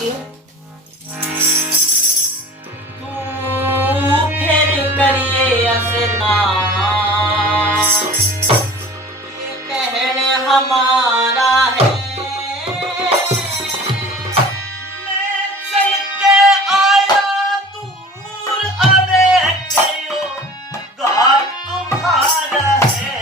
लगी है। तू फिर करिए असना ये कहने हमारा है। मैं चल के आया दूर अरे क्यों घर तुम्हारा है।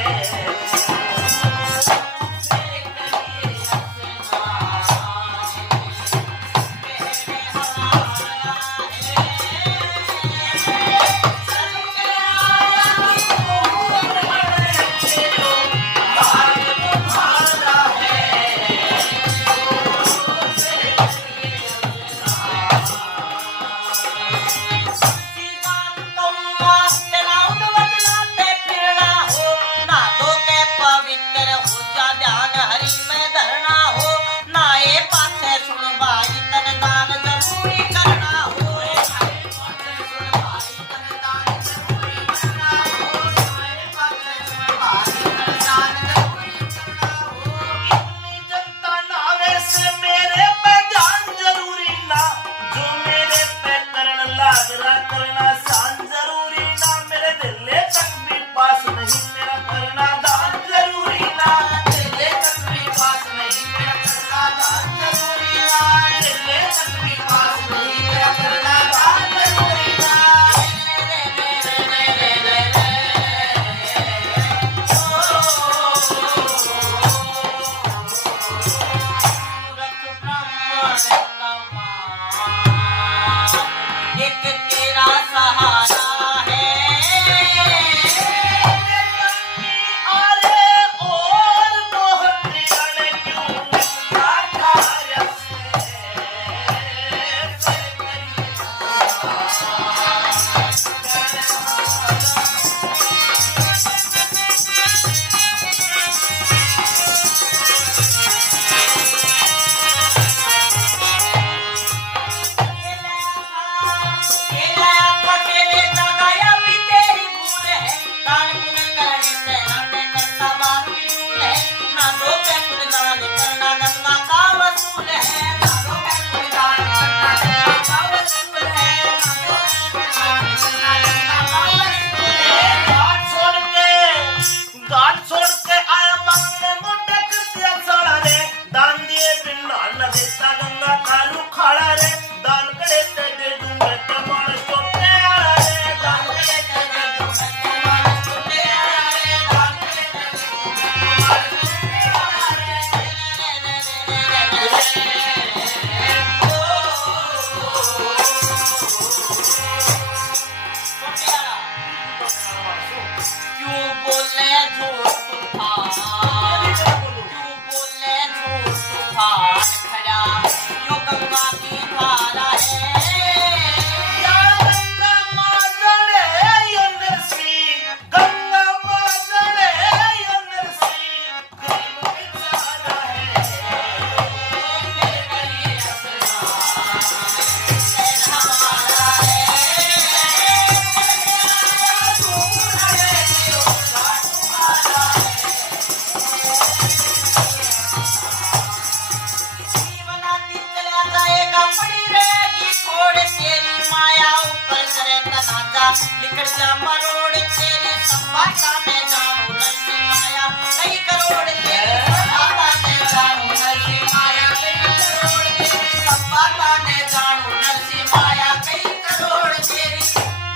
लिखड़ जा मरोड़ तेरी संभाता में जाऊं नरसी माया कई करोड़ तेरी संभाता में जाऊं नरसी माया कई करोड़ तेरी संभाता में जाऊं नरसी माया कई करोड़ तेरी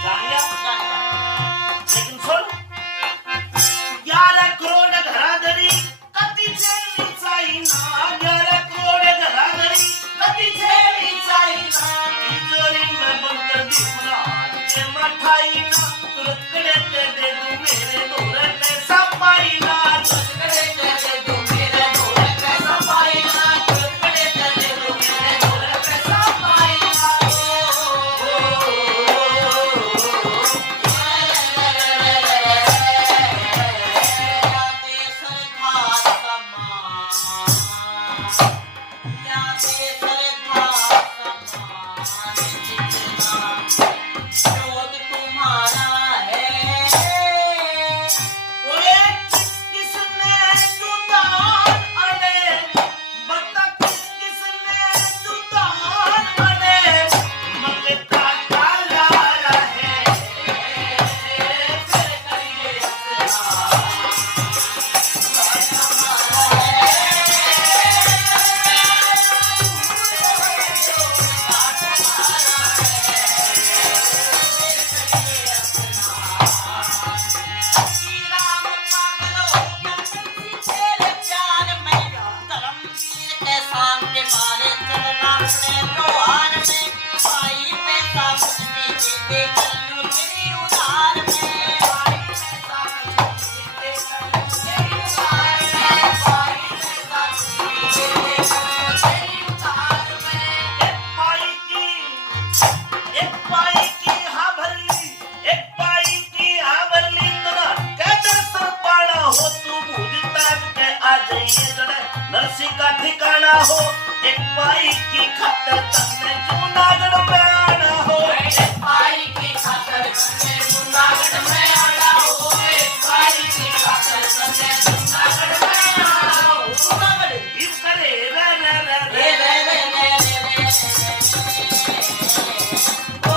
जान लिया। लेकिन सुन 11 करोड़ घराधरी कति छेली चाइना 11 करोड़ घराधरी कति छेली चाइना तिजोरी में बंद दीपना के मठाई ना तुरकड़े ते दे दूं मेरे दोरे पैसा पाईना तुरकड़े ते दे दूं मेरे दोरे पैसा पाईना तुरकड़े ते दे दूं मेरे दोरे पैसा पाईना। अपने त्योहार में भाई पैसा कुछ भी दे चलूं तेरी उधार में भाई पैसा कुछ भी दे चलूं तेरी उधार में भाई पैसा कुछ भी दे चलूं तेरी उधार में एक पाई की हाँ भरली, एक पाई की हाँ भरली तना कहते सर पाना हो तू भूजता के आ जाइए जड़े नरसी का ठिकाना हो। एक पाई की खातर तन्ने जूनागढ़ में आना हो। एक भाई की खातर तन्ने जूनागढ़ में आना हो एक भाई की खातर तन्ने जूनागढ़ में आना हो जूनागढ़ इव करे रे रे रे रे रे रे रे रे ओ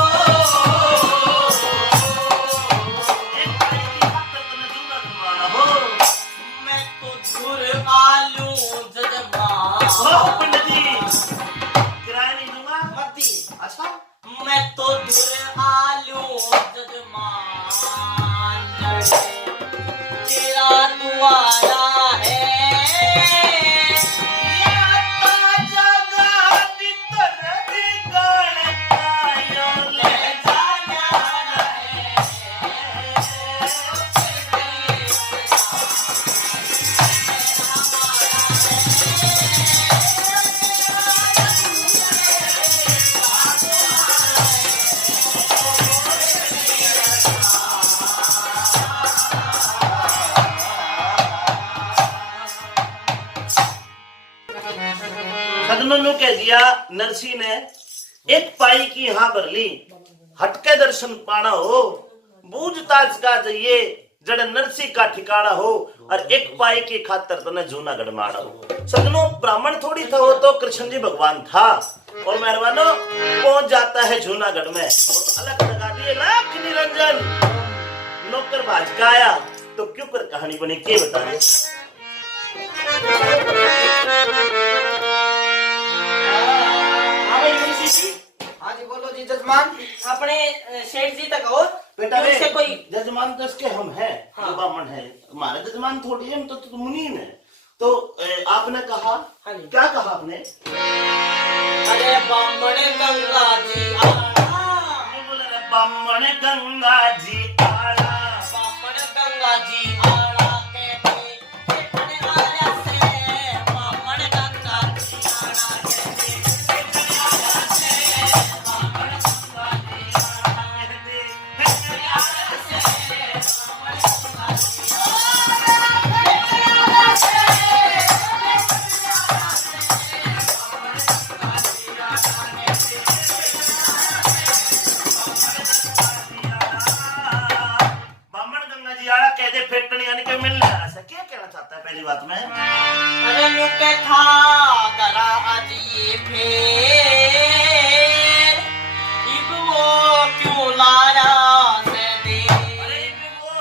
एक पाई की खातर तन्ने जूनागढ़ में आना हो। मैं तो धुर आलू जजमान ओ पंडित जी किराया नहीं दूंगा। मती अच्छा मैं तो धुर आलू जजमान तेरा दुआरा है ले जाना सदनों ने कह दिया नरसी ने एक पाई की हाँ भरली हटके दर्शन पाना हो बूझताछ का जाइए जड़ नरसी का ठिकाना हो और एक पाई की खातर तने जूनागढ़ में आना हो। सदनों ब्राह्मण थोड़ी था वो तो कृष्ण जी भगवान था और मेहरबानो पहुंच जाता है जूनागढ़ में और अलग लगा दिए लाख निरंजन नौकर भाज का आया तो क्यों कर कहानी बनी के बता रहे। हाँ भाई मुंशी जी हाँ जी बोलो जी जजमान अपने सेठ जी तक हो बेटा रे से कोई जजमान तो इसके हम हैं हाँ। जो ब्राह्मण है हमारे जजमान थोड़ी है हम तो मुनीम है तो आपने कहा हाँ जी क्या कहा आपने अरे बामण गंगा जी आला ब्राह्मण गंगा जी आला बामण गंगा जी आला कहते देखने आया से बामण गंगा जी आला कहते देखने आया से बामण गंगा जी आला देखने आया से बामण गंगा जी ब्राह्मण गंगा जी आला कहते फेटने यानी कि मिलने आ रहा क्या कहना चाहता है पहली बात में अरे नुके था गरा अजी फेर इब वो क्यों लारा से दे अरे वो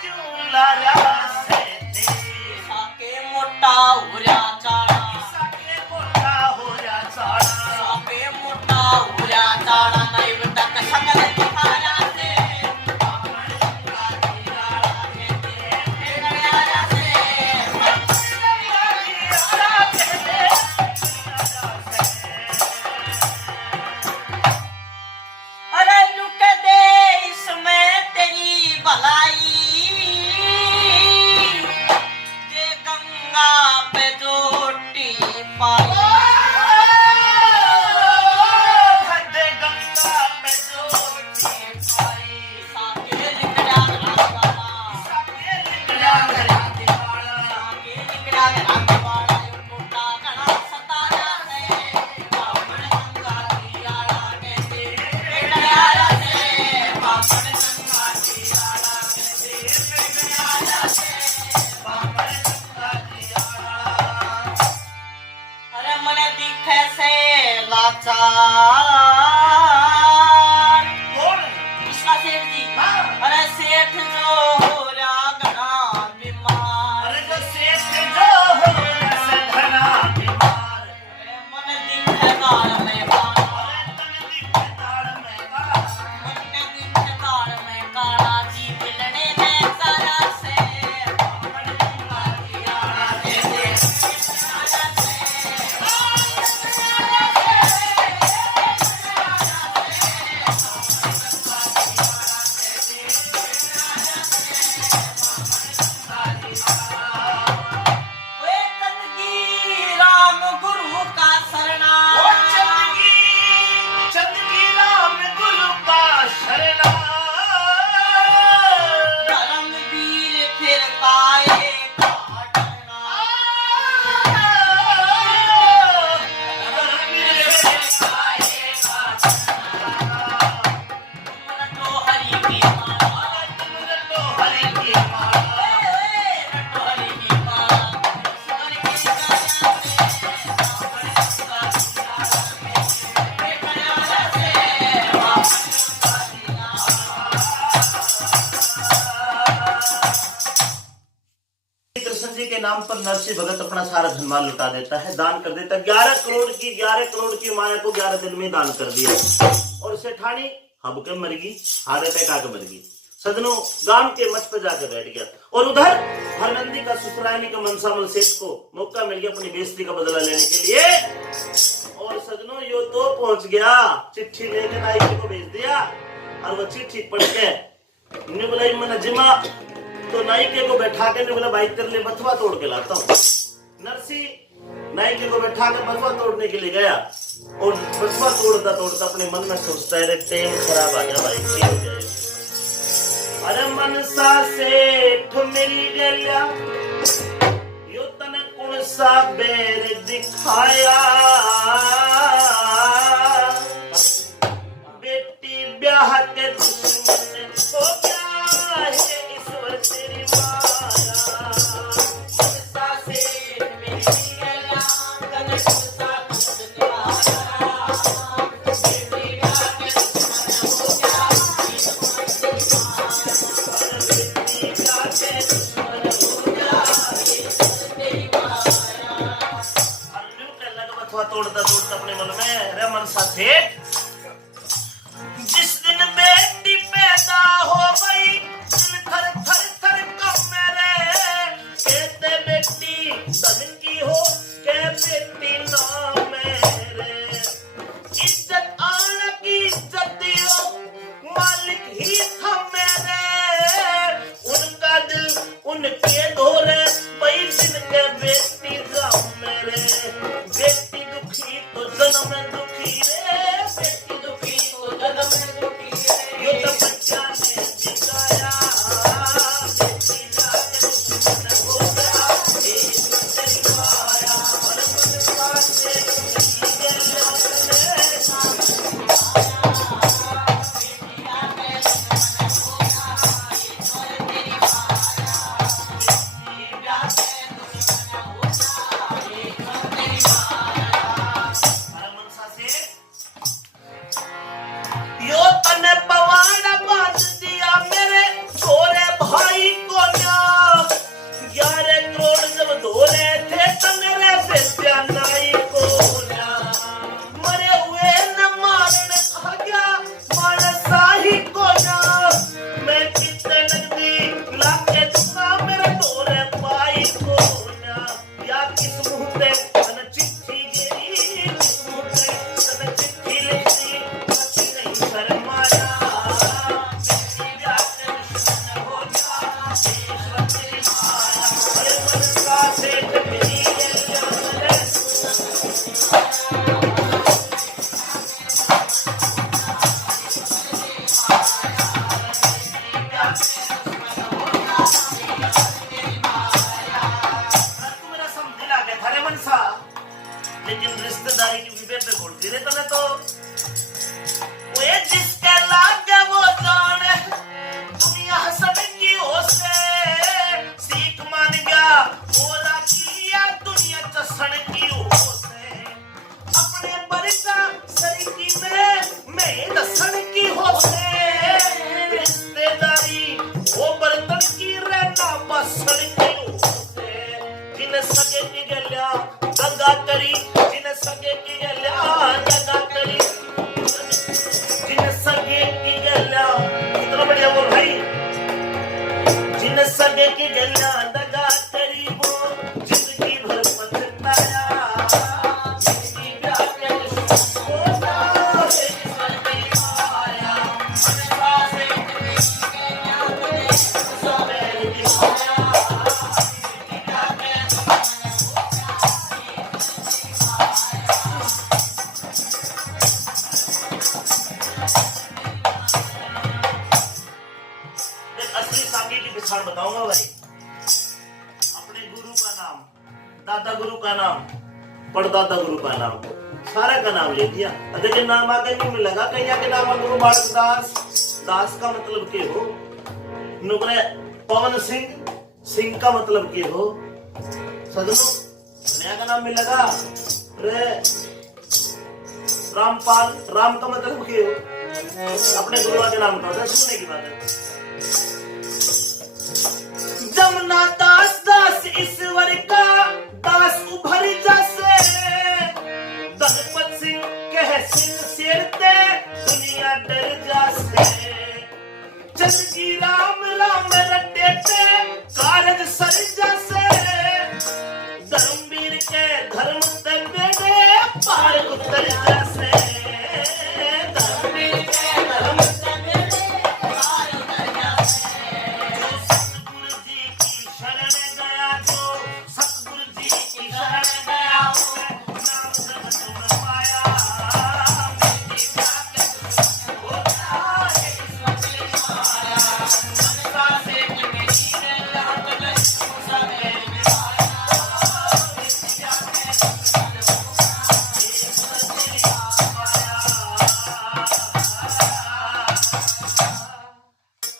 क्यों लारा से दे साके मोटा हुरा चाड़ा सके मोटा हो जा साड़ा साके मोटा हुरा चाड़ा नहीं तक सकल दिखाया से अरे लुक दे इसमें तेरी भलाई दे गंगा पे जोटी पाई हदे गंगा में जोटी पाई साके लिखड़ा रातवाड़ा सके लिखड़ा घराती वाला साके लिखड़ा रातवाड़ा कोटा गणा सताया है बामण गंगा जी आला कहते बेड़ाया से बामण गंगा जी आला कहते बेड़ाया से बामण गंगा जी आला अरे मने दिखे से लाचार कौन इसका सेठ जी हाँ। अरे सेठ जो हो रहा घना बीमार अरे जो सेठ जो हो रस घना बीमार अरे मने दिखे गाल में काला अरे तन दिखे ताड़ में काला मने दिखे गाल में काला जी मिलने दे सारा से बामण गंगा जी आला कहते आला से पर नरसिंह भगत अपना सारा धनमाल लुटा देता है, दान कर देता है। 11 करोड़ की माया को 11 दिन में दान कर दिया। और सेठानी हब के मर गई, हार्ट अटैक आके मर गई। सदनों गांव के मठ पे जाकर बैठ गया। और उधर हरनंदी का ससुराली का मनसामल सेठ को मौका मिल गया अपनी बेइज्जती का बदला लेने के लिए। और सदनों यो तो पहुंच गया, चिट्ठी लेके नायक को भेज दिया। और वो चिट्ठी पढ़ के ने बोला मन जिमा, तो नायके को बैठा के ने बोला भाई तेरे लिए बथुआ तोड़ के लाता हूँ। नरसिंह नायके को बैठा के बथुआ तोड़ने के लिए गया। और बथुआ तोड़ता तोड़ता अपने मन में सोचता है, टाइम खराब आ गया भाई, क्या हो जाए। अरे मनसा सेठ मेरी गलिया, यो तने कौन सा बेर दिखाया, बेटी ब्याह के दुश्मन हो गया है ईश्वर तेरी माया। मनसा सेठ मेरी गलिया, तने कौन सा बेर दिखाया, बेटी ब्याह के दुश्मन हो गया ईश्वर तेरी माया। तोड़ता तोड़ता अपने मन में, अरे मनसा सेठ जिस दिन बेटी पैदा हो गई, दिल थर थर थर कब मेरे, कहते बेटी धन की हो के बेटी ना मेरे। इज्जत आने की इज्जत दियो, मालिक ही था मेरे, उनका दिल उनके धोरे, वही जिनके बेटी जाओ मेरे। बेटी दुखी तो जन्म में दुखी रे, बेटी दुखी तो जन्म में दुखी रे, यो तो बच्चा ने बिगाया, बेटी जाके दुश्मन हो गया, ईश्वर तेरी माया। और मनसा सेठ मेरी गलिया, यो तने पवाड़ा बांध दिया मेरे छोरे भाई को ना। 11 करोड़ जब धोले थे तो मेरे बेटा नाई को ना। मरे हुए न मारने आ गया मारे साही को ना। मैं कितने नकदी लाके दूंगा मेरे छोरे भाई को ना। या किस मुंह पे तने चिट्ठी गेरी, किस मुंह पे तने चिट्ठी लिखी, लेकिन रिश्तेदारी की विवेक पे घोल गिरे तने तो वे जिसके लागे वो जाने, दुनिया सड़की हो से सीख मान गया, ओरा किया दुनिया चसण की हो से। अपने बरका सरीकी में मैं दसन की हो से। रिश्तेदारी वो बर्तन की रहना बसन की हो से। जिन्हें सगे की गलिया दगा करी, जिन्हें सगे की गलिया दगा करी, जिन्हें सगे की गलिया, कितना बढ़िया बोल भाई, जिन्हें सगे की गलिया दगा करी वो जिंदगी भर पछताया। जिंदगी ब्याह के दुश्मन हो गया, ईश्वर तेरी माया। मनसा सेठ मेरी गलिया, तने कौन सा बेर दिखाया, बेटी ब्याह के दुश्मन हो गया, असली साकी की पहचान बताऊंगा भाई। अपने गुरु का नाम, दादा गुरु का नाम, परदादा गुरु का नाम, सारा का नाम ले दिया। देखिए नाम आगे नहीं मिलेगा, कहीं के नाम गुरु बालक दास। दास का मतलब के हो नुकरे पवन सिंह, सिंह का मतलब के हो सदनों। नया का नाम मिलेगा रे रामपाल, राम का मतलब के हो अपने गुरुआ के नाम का सुनने की बात है। जमुना दास दास इस ईश्वर का दास उभर जासे दलपत सिंह कह सिंह शेरते दुनिया डर जासे चंदगी राम राम रटे कारज सर जासे धर्मवीर के धर्म बेड़े पार उतर जासे धर्मवीर के धर्म बेड़े पार उतर जासे जो सतगुरु जी की शरण गया जो सतगुरु जी की शरण गया वो नाम जगत में पाया मेरी जात होता है किस्मत माया मनसा से मेरी रात में सबे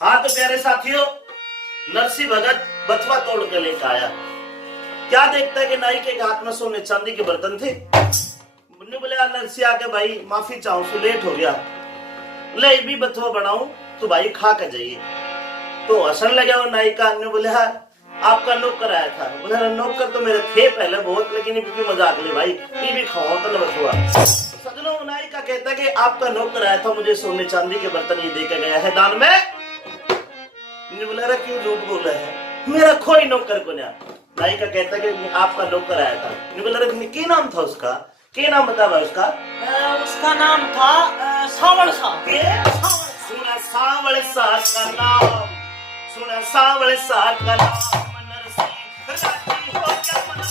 हाँ तो प्यारे साथियों, नरसिंह भगत बचवा तोड़ के लेकर आया। क्या देखता है कि नाई के हाथ में सोने चांदी के बर्तन थे। मुन्ने बोले यार नरसिंह आके भाई माफी चाहूं सो लेट हो गया, ले भी बचवा बनाऊं तो भाई खा के जाइए। तो हसन लगे वो नाई का। अन्य बोले हाँ आपका नौकर आया था। बोले नौकर तो मेरे थे पहले बहुत, लेकिन इनकी मजाक ले भाई ये भी खाओ तो न बचवा। सजनों नाई का कहता है कि आपका नौकर आया था, मुझे सोने चांदी के बर्तन ये दे के गया है दान में। बोला रहा क्यों झूठ बोल रहा है, मेरा कोई नौकर को नहीं। नाई का कहता है कि आपका नौकर आया था। बोला रहा क्या नाम था उसका, क्या नाम बता भाई उसका? उसका नाम था सावड़ सा। सुना सावड़ सा का नाम, सुना सावड़ सा का नाम नरसिंह राजी हो गया मन में।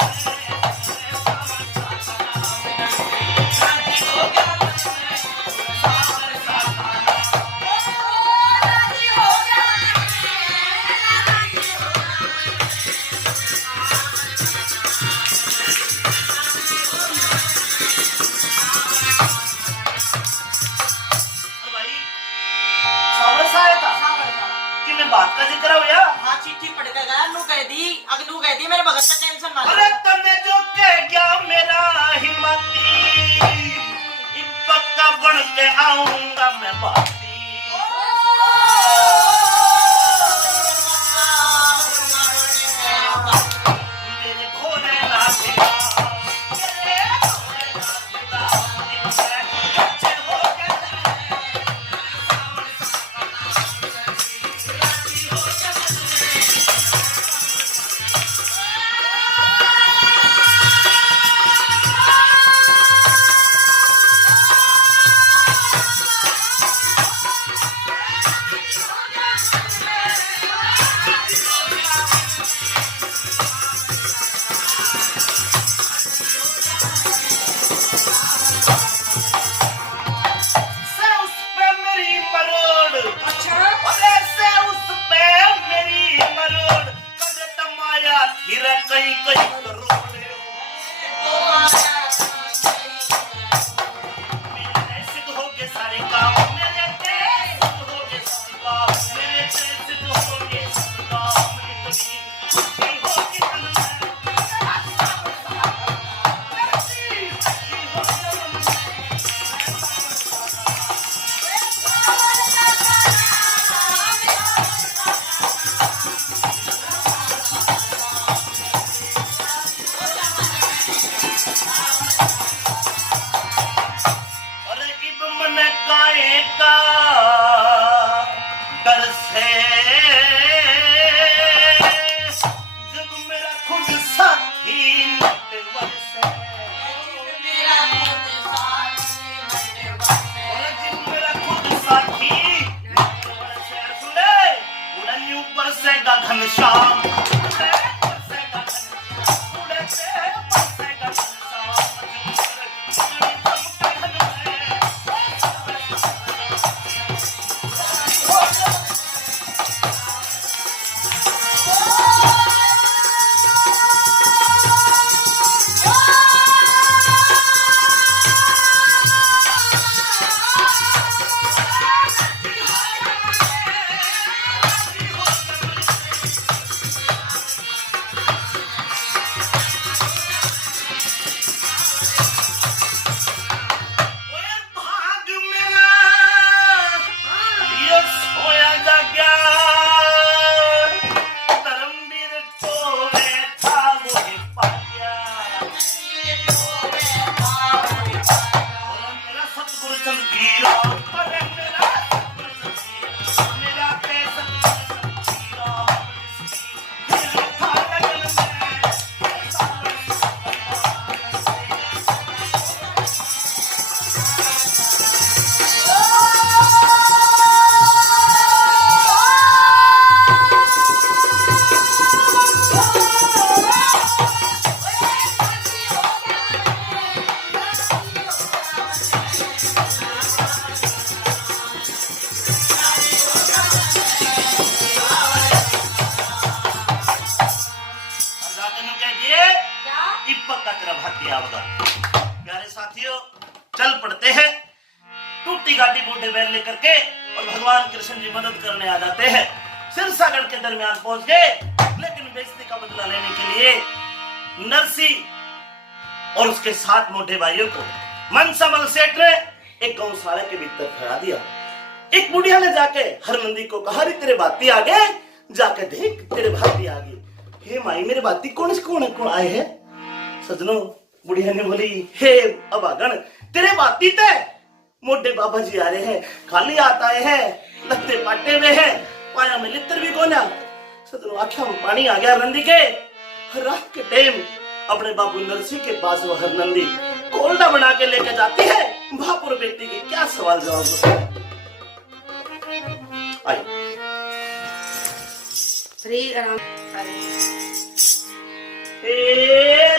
बात का जिक्र हो या? हाँ चिट्ठी पढ़ के गया, नू कह दी मेरे भगत का टेंशन ना। अरे तने जो कह गया मेरा हिम्मती, पक्का बन के आऊंगा मैं बाती। मेरे घोड़े ना पिला, मेरे घोड़े ना पिला, बच्चे हो गए हीरो अरे मेरा मेरा पैसा हीरो हीरो था लगन में ऐसा प्यारे साथियों, चल पड़ते हैं टूटी गाड़ी बूढ़े बैल लेकर के और भगवान कृष्ण जी मदद करने आ जाते हैं। सिरसागढ़ के दरमियान पहुंच गए, लेकिन बेइज्जती का बदला लेने के लिए नरसी और उसके 7 मोटे भाइयों को मनसामल सेठ ने एक गौशाला के भीतर खड़ा दिया। एक बुढ़िया ने जाके हरनंदी को कहा, रे तेरे बाती आ गए, जाके देख तेरे भाती आ गई। हे माई मेरे बाती कौन आए हैं? सजनों, बुढ़िया ने बोली, हे अभागन तेरे बाती ते मोटे बाबा जी आ रहे हैं, खाली हाथ आए हैं, लत्ते पाटे हुए हैं, पाया में लित्र भी कोना। सजनों, आंखों में पानी आ गया हरनंदी के। रात के टाइम अपने बाबू नरसी के पास वो हरनंदी कोल्डा बना के लेके जाती है। भापुर बेटी की क्या सवाल जवाब होता है? आई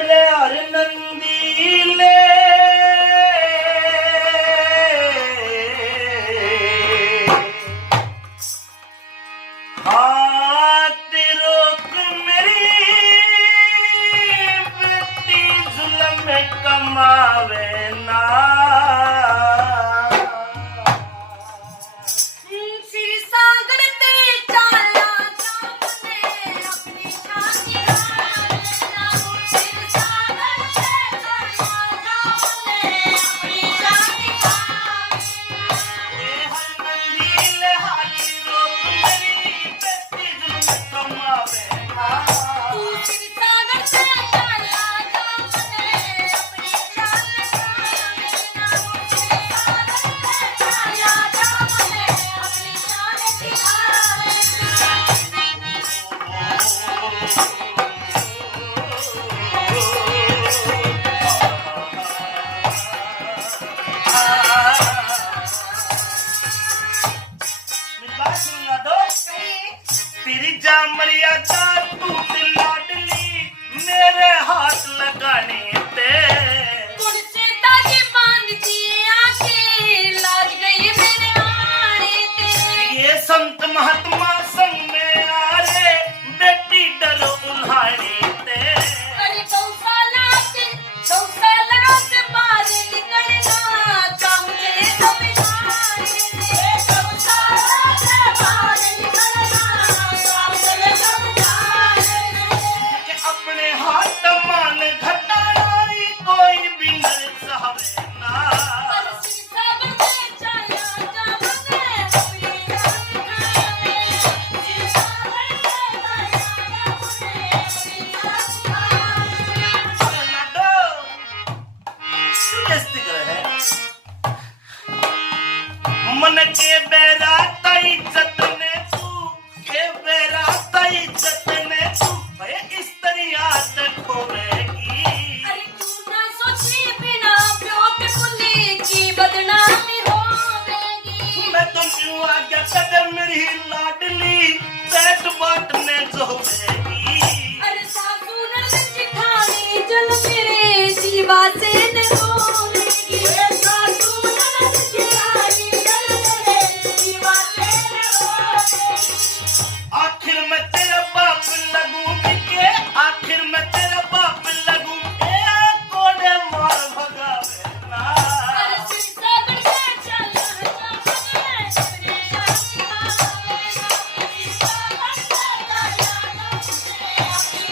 रे हरनंदी ले हाथ रोक मेरी बेटी जुल्म कमावे ना। तेरी जामरिया का टूट लाडली मेरे हाथ लगाने ते कुर्सी ताकि बांध दिए आके लाज गई मेरे आने ते। ये संत महात्मा संग में आ रे बेटी डरो उल्हाड़े ते। अरे गौशाला से बाहर निकलना काम चले तो बिगाड़े ते। गौशाला से बाहर निकलना काम चले तो बिगाड़े ते। अपने हाथ मान घटारी कोई भी नर सहवे ना। मन के बेरा तई जतने तू के बेरा तई जतने तू भय इस तरिया तक होवेगी। अरे तू ना सोची बिना प्यो के कुली की बदनामी होवेगी। मैं तुम क्यों आज्ञा कदम मेरी लाडली पेट बांटने जोवेगी। अरे सासू ने चिठानी जल मेरे जीवा से न रोवेगी। सासू ने चिठानी जल मेरे जीवा से न रोवेगी। आखिर मैं तेरा बाप लगूं के आखिर मैं तेरा बाप लगूं कोड़े मार भगावे ना। अरे सिरसागढ़ से चला जा अपने शादी खावे। सिरसागढ़ से चला जा अपनी शादी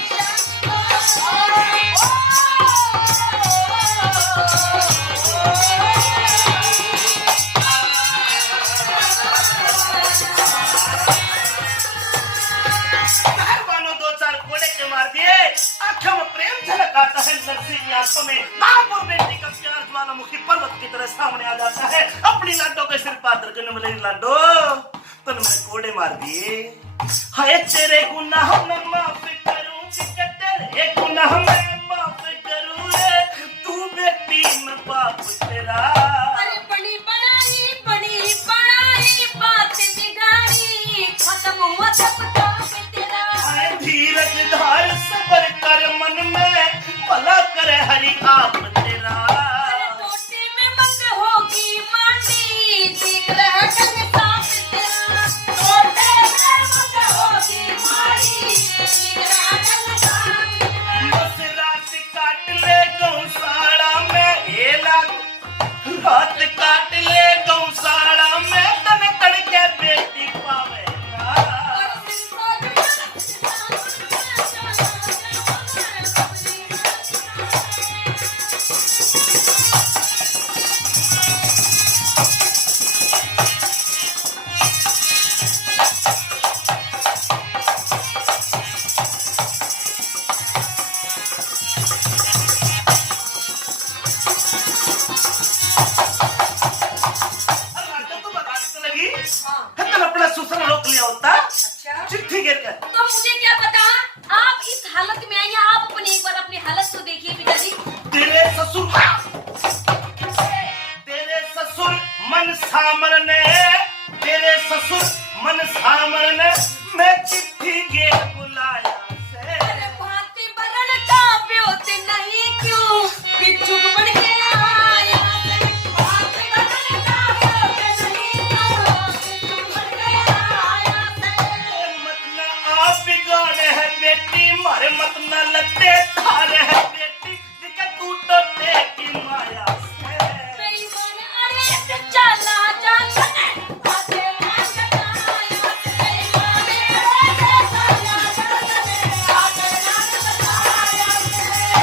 मेहरबानों 2-4 कोड़े के मार दिए। आंखों में प्रेम झलकाता है, नरसी की आंखों में बाप और बेटी का प्यार ज्वालामुखी पर्वत की तरह सामने आ जाता है। अब अपनी लाडो के सिर पात्र के बोले लाडो तन मैं कोड़े मार दिए हाय तेरे गुनाह मैं माफ करूं जिके तेरे गुनाह मैं माफ करूं रे तू बेटी मैं बाप तेरा अरे बड़ी बनाई बात बिगाड़ी खत्म हुआ सब काम तेरा हाय धीरज धार सबर कर मन में भला करे हरि आप तेरा अरे टोटे में मंग होगी मांडी देख रहा ढंग साफ तेरा टोटे में मंग होगी मांडी देख रहा ढंग साफ तेरा बस रात काट ले गौशाला में ये रात काट ले गौशाला में तन तड़के बेटी पावेगा और सिंह तो बता लगी हाँ तन अपना सुसर रोक लिया होता अच्छा चिट्ठी गिर कर तो मुझे क्या पता आप इस हालत में आई हैं आप अपनी एक बार अपनी हालत तो देखिए पिताजी तेरे ससुर मन सामर ने मैं चिट्ठी गे बुलाया से अरे भांति बरन का ब्योत नहीं क्यों बिच्छुक बन के आया भांति बरन का ब्योत नहीं क्यों बिच्छुक बन के आया मत ना आप बिगाड़े है बेटी मारे मत ना लगते थारे है बेटी दिखे तू तो की माया से बेईमान अरे चला जा सने आते मान कटाया बेईमान अरे चला जा सने आते मान कटाया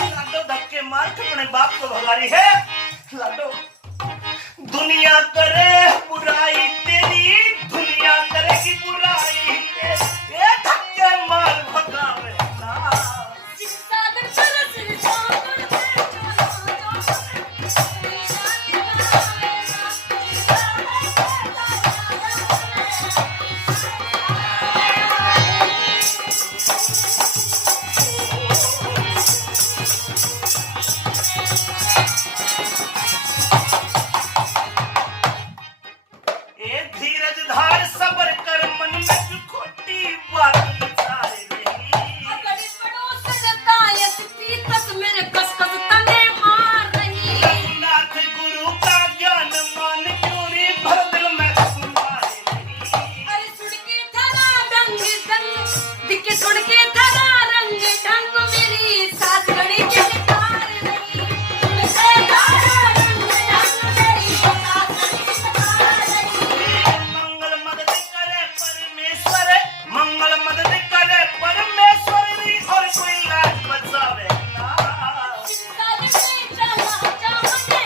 लाडो धक्के मार के अपने बाप को भगा रही है लाडो दुनिया करे बुराई तेरी दुनिया करेगी बुराई तेरी ये धक्के मार भगावे ना सागर सरस सागर ए धीरज धार सबर कर मन में खोटी बात विचारे रही अगड़ी पड़ोस रतायत पीतक मेरे कसकस तने मार रही रघुनाथ गुरु का ज्ञान मान क्योरी भर दिल में तुम्हारे रही अरे सुड़के धरा रंग ढंग दिखे सुड़के धरा रंग ढंग मेरी सास गड़ी के निकार रही सुड़के धरा रंग ढंग मेरी सास गड़ी के निकार रही मंगल मदद करे परमेश्वर मंगल मदद करे परमेश्वर री और कोई लाज बचावे ना चिंता में चला जाने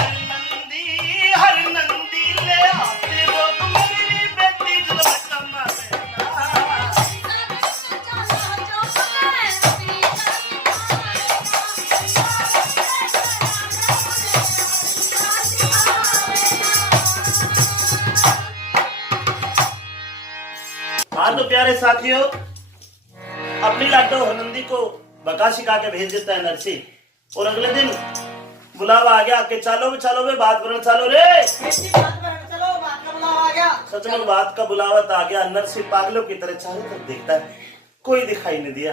अपनी हर नंदी ले आते वो मेरी बेटी जुलम मारे हाँ तो प्यारे साथियों अपनी लाडो हरनंदी को बका सिखा के भेज देता है नरसी और अगले दिन बुलावा आ गया कि चलो बे बात करना चलो रे बेटी बात में चलो बात का बुलावा आ गया सच में बात का बुलावत आ गया नरसी पागलों की तरह चारों तरफ देखता है कोई दिखाई नहीं दिया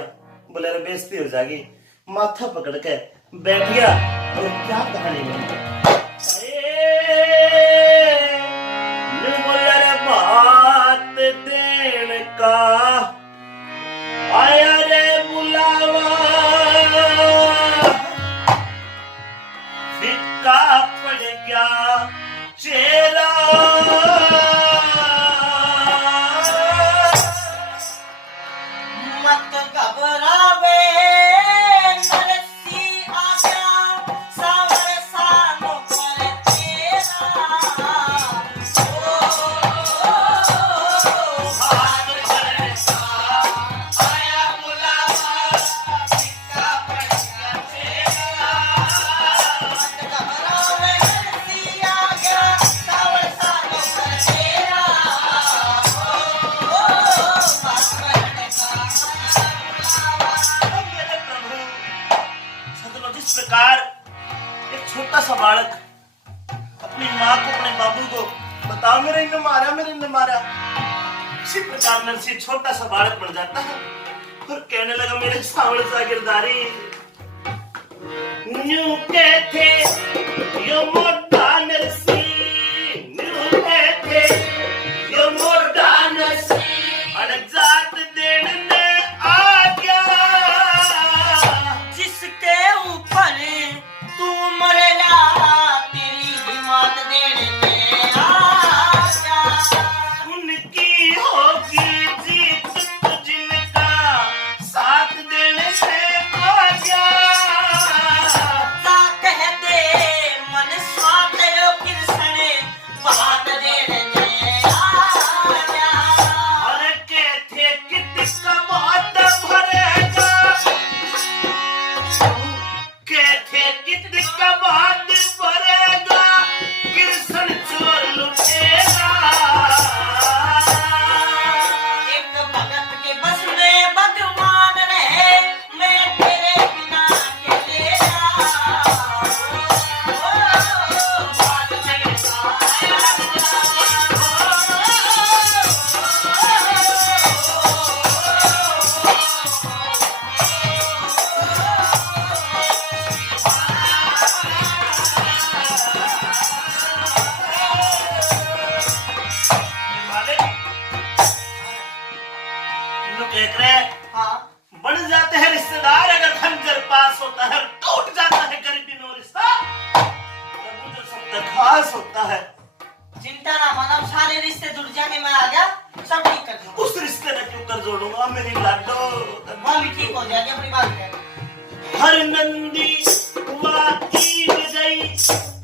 बोले रे बेइज्जती हो जाएगी माथा पकड़ के बैठ गया और क्या कहानी बनी बोले रे बात देने का आया रे बुलावा फिक्का पड़ गया चेहरा मत घबरावे नरसी आशा सावर सानो पर तेरा हाथ करता आया सा बालक अपनी माँ को, अपने बाबू को बताओ मेरे ने मारा, मेरे ने मारा। इसी प्रकार नरसिंह छोटा सा बालक बन जाता है और कहने लगा मेरे सावड़ सा गिरधारी न्यू कहते यो मोटा नरसिंह, न्यू कहते यो मोटा नरसिंह, अड़जात देने आ गया जिसके ऊपर तू मरेला तेरी हिम्मत देने में आ जा। उनकी होगी जीत तो जिनका साथ देने से आ गया। ता कह दे मन स्वाद यो कृष्ण बात देने में आ जा। अरे कहते कितका बहुत भरेगा, कहते कितका बहुत भरेगा, कृष्ण चोर लुटेगा। एक भगत के बस में भगवान रहे, मैं तेरे बिना अकेला। बात में मालिक लोग देख रहे हैं हाँ बन जाते हैं रिश्तेदार अगर धन कर पास होता है, टूट जाता है गरीबी में रिश्ता, प्रभु जो सबका खास होता है चिंता ना मानव, सारे रिश्ते जुड़ जाने में आ गया, सब ठीक कर दूंगा। उस रिश्ते में क्यों कर जोड़ूंगा मेरी लाडो। वो भी ठीक हो जाएगी, अपनी बात है। हर नंदी वातीब गई,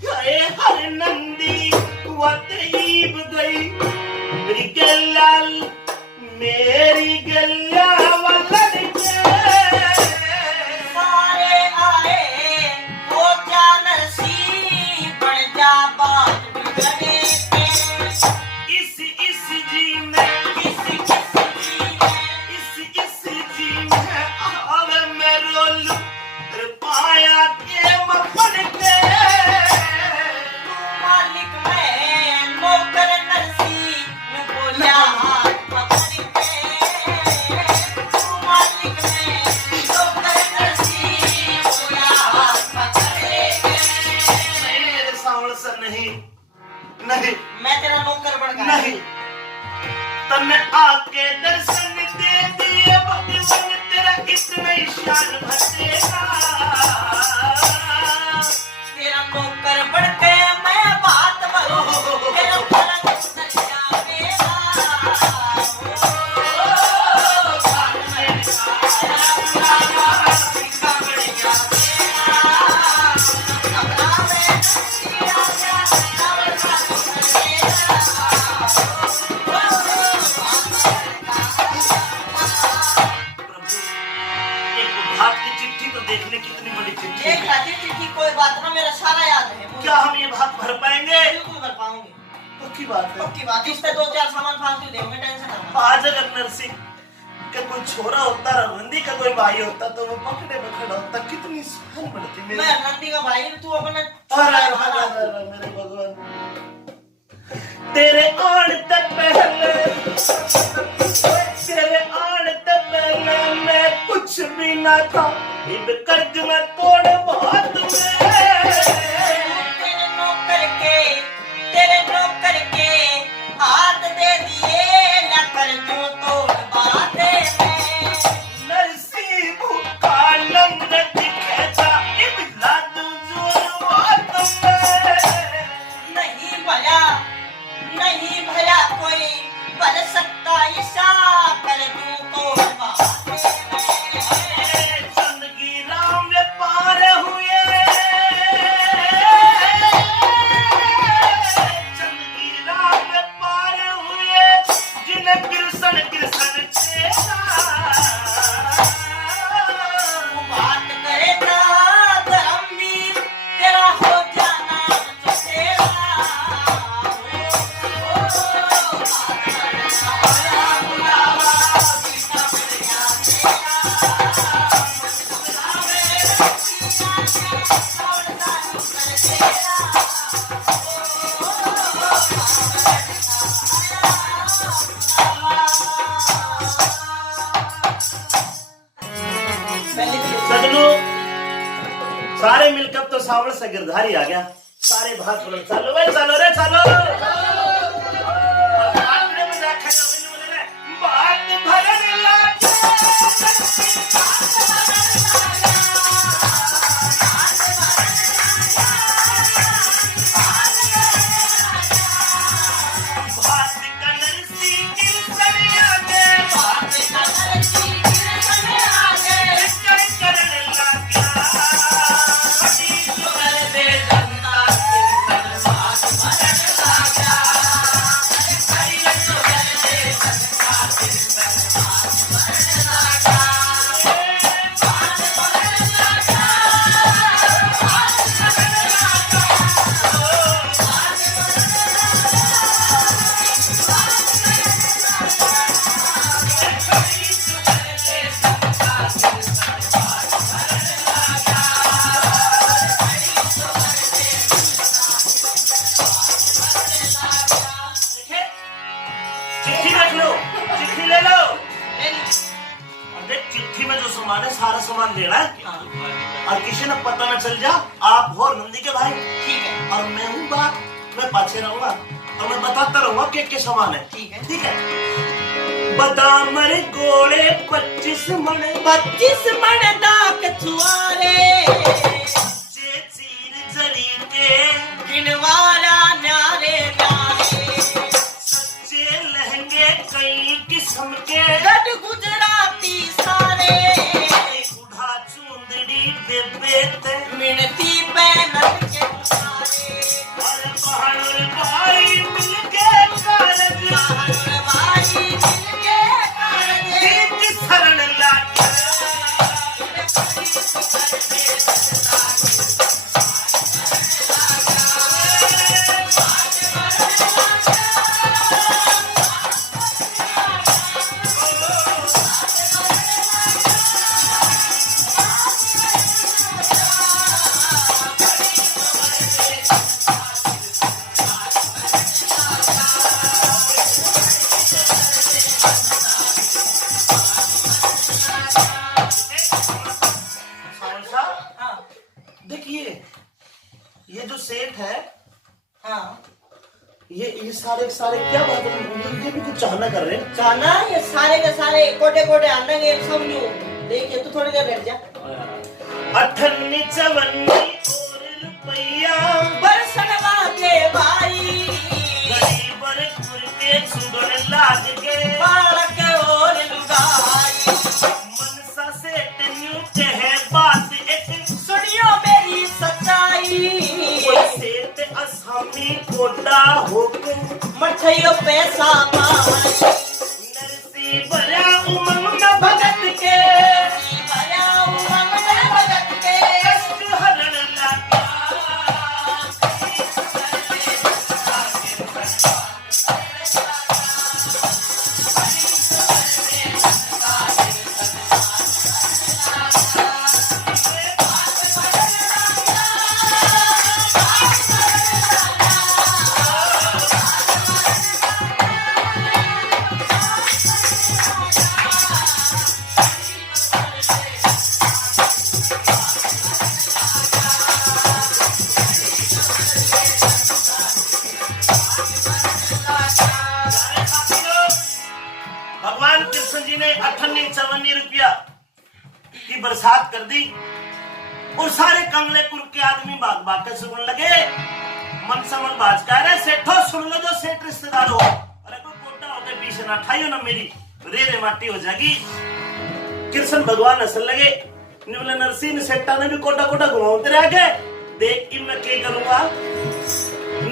हाय हर नंदी वातीब गई, मेरी गल्लाल मेरी गल्ला वलन के सारे आए वो क्या नसीब बढ़ जा बात बिगड़े पे। इस जी में इस जी में आवे मैं रोलू तेरे पाया के मपन के। तू मालिक मैं नौकर नरसी में बोलिया हाथ पकड़ के। तू मालिक मैं नौकर नरसी बोलिया हाथ पकड़ के। नहीं मेरे सावड़ सर नहीं, नहीं मैं तेरा नौकर बन गया। नहीं, तन्ने आके दर्शन दे दिए भगवान तेरा इतना ही शान भरेगा। तेरा नौकर बन के मैं बात बनूं, तेरा फर्क दर्जा मेरा। एक भाग की चिट्ठी तो देखने कितनी बड़ी चिट्ठी एक है। राती चिट्ठी कोई बात ना, मेरा सारा याद है। क्या हम ये भाग भर पाएंगे? बिल्कुल कर पाऊंगी। पक्की बात है। पक्की बात, इस पे 2-4 सामान फालतू देंगे, टेंशन ना लो। आज अगर नरसिंह का कोई छोरा होता, रंदी का कोई भाई होता तो वो पकड़े पकड़ा होता, कितनी सुहान बढ़ती मेरी। मैं नंदी का भाई, तू अपने अरे मेरे भगवान, तेरे आने तक पहले, तेरे आने तक पहले मैं कुछ भी ना था, इब कर्ज में तोड़ बहुत में। तेरे नौकर के हाथ दे दिए न कर तू तोड़ बातें में। नरसिंह भूखा नम्र दिखेगा, इब लादू जोर बात में। नहीं भया कोई बन सकता ईशा कर तू तोड़ बातें में। जिंदगी राम में पार हुए, सारे मिलकर तो सावल से गिरधारी आ गया। सारे भाग बोले चलो रे चलो रे चलो। आपने में देखा जो मैंने बोले रे बात भरन लागे। बात कलर सी किरसन आगे। बात कलर सी किरसन आगे। चल करन लागे। बड़ी सुगर दे जनता किरसन बात भरन लागे। बड़ी सुगर दे जनता किरसन बात भरन लागे। बात भरन लागे। बात भरन लागे। चिट्ठी रख लो, चिट्ठी ले लो। ले ली। और देख चिट्ठी में जो सामान है सारा सामान लेना है हाँ, और किसी ने पता न चल जा आप हो नंदी के भाई ठीक है और मैं हूँ बात, मैं पाछे रहूंगा और मैं बताता रहूंगा के सामान है। ठीक है। ठीक है। बादाम रे गोले 25 मन 25 मन दाक छुआरे जे चीर जरी के गिनवारा न्यारे न्यारे सच्चे लहंगे कई किस्म के गढ़ गुजराती सारे उड़ा चूंदड़ी बेबे ते मिनती पैनल के सारे और बहादुर भाई मिलके कारज बहादुर भाई मिलके कारज एक शरण लागे। सावन साहब, हाँ देखिए ये जो सेठ है हाँ ये सारे सारे क्या बात है, ये भी कुछ चाहना कर रहे हैं। जाना ये सारे के सारे कोटे कोटे आनेंगे समझू देखिए तू थोड़ी देर बैठ जा 58 54 और रुपया बरसनवा के भाई गरीब के सुगड़ लाग के बालक और लुगाई मनसा सेठ न्यू कहे बात एक सुनियो मेरी सच्चाई कोई सेठ असामी कोटा होके मठियो पैसा पाई नरसी भरा उमंग में भगत के भया उमंग में भगत के कष्ट हरण लागा। भगवान कृष्ण जी ने 58 रुपया की बरसात कर दी और सारे कंगलेपुर के आदमी बाग बाग के सुनने लगे। मन समन बाज कह रहे सेठो सुन लो जो सेठ रिश्तेदार हो, अरे कोई कोटा होकर पीछे ना ठाइयो ना मेरी रे माटी हो जाएगी। कृष्ण भगवान हंसने लगे। बोले नरसिंह सेठा ने भी कोटा कोटा घुमाओ तेरे आगे देख कि मैं क्या करूंगा।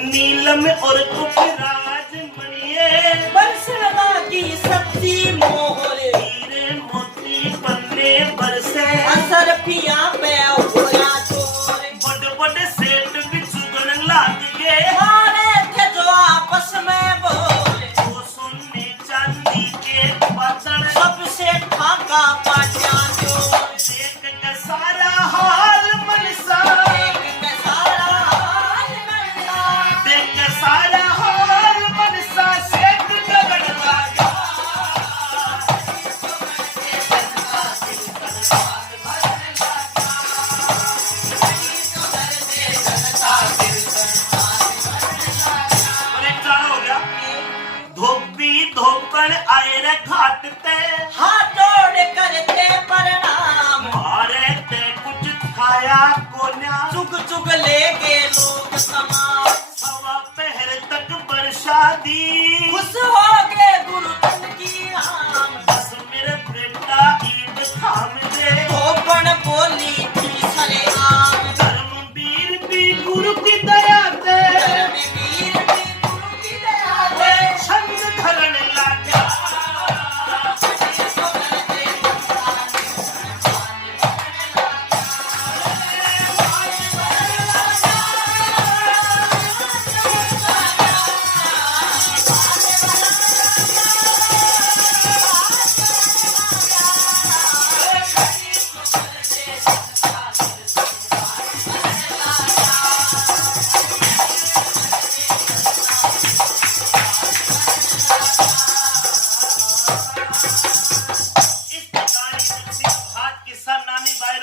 नीलम और कुपराज मणिये बरसनवा की सब्जी मोहर हीरे मोती पन्ने बरसे असर पिया पे उड़ा छोर बड़ बड़ सेठ भी चुगन लाग गए। मारे थे जो आपस में बोले वो सोने चांदी के बर्तन सबसे ठाका पाटिया चोर देख के सारा हाल मनसा एक के सारा हाल मनसा देख के सारा हाल मनसा सेठ लगन लागा।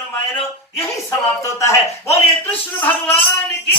रामायण यही समाप्त होता है। बोलिए कृष्ण भगवान की